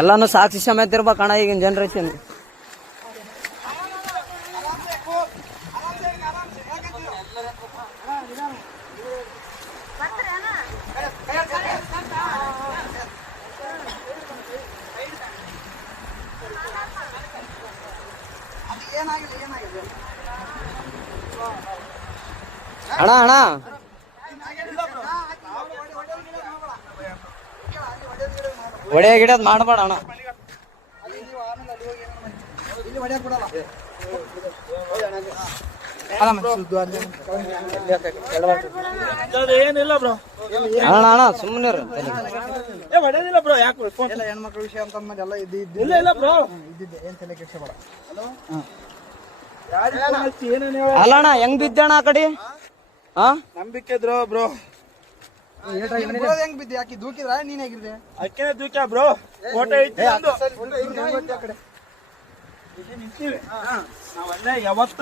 ಎಲ್ಲಾನು ಸಾಕ್ಷಿ ಸಮೇತ ಇರ್ಬೇಕಣ್ಣ ಈಗಿನ ಜನರೇಷನ್. ಅಣ್ಣ ಅಣ್ಣ ಒಡೆ ಗಿಡದ್ ಮಾಡಬೇಡ ಅಣ್ಣ. ಏನಿಲ್ಲ ಬ್ರೋ, ಅಣ್ಣ ಅಣ್ಣ ಸುಮ್ಮನೆ ಹೊಡೆಯೋದಿಲ್ಲ ಬ್ರೋ. ಯಾಕೆ ಹೆಣ್ಮಕ್ಳ ವಿಷಯ ಅಂತ ಎಲ್ಲ ಇಲ್ಲ ಇಲ್ಲ ಬ್ರೋ, ಇದ್ದಿದ್ದೆ ಏನ್ ತಲೆ ಕೆಡ್ಸಬೇಡ. ಏನೇನು ಅಲ್ಲ ಅಣ್ಣ ಹೆಂಗ್ ಬಿದ್ದಣ್ಣ ಆ ಕಡೆ? ಹಾ ನಂಬಿಕೆ ಇದ್ರು ಬ್ರೋ. ಹೆಂಗ್ ಬಿದ್ದೆ? ಯಾಕೆ ದೂಕಿದ್ರ ನೀನ್ ಹೇಗಿದ್ದೆ? ಅಕ್ಕೇನೆ ದೂಕ್ಯ ಬ್ರೋ. ಫೋಟೋ ಐತಿ ನಂದು. ನಾವಲ್ಲೇ ಯಾವತ್ತು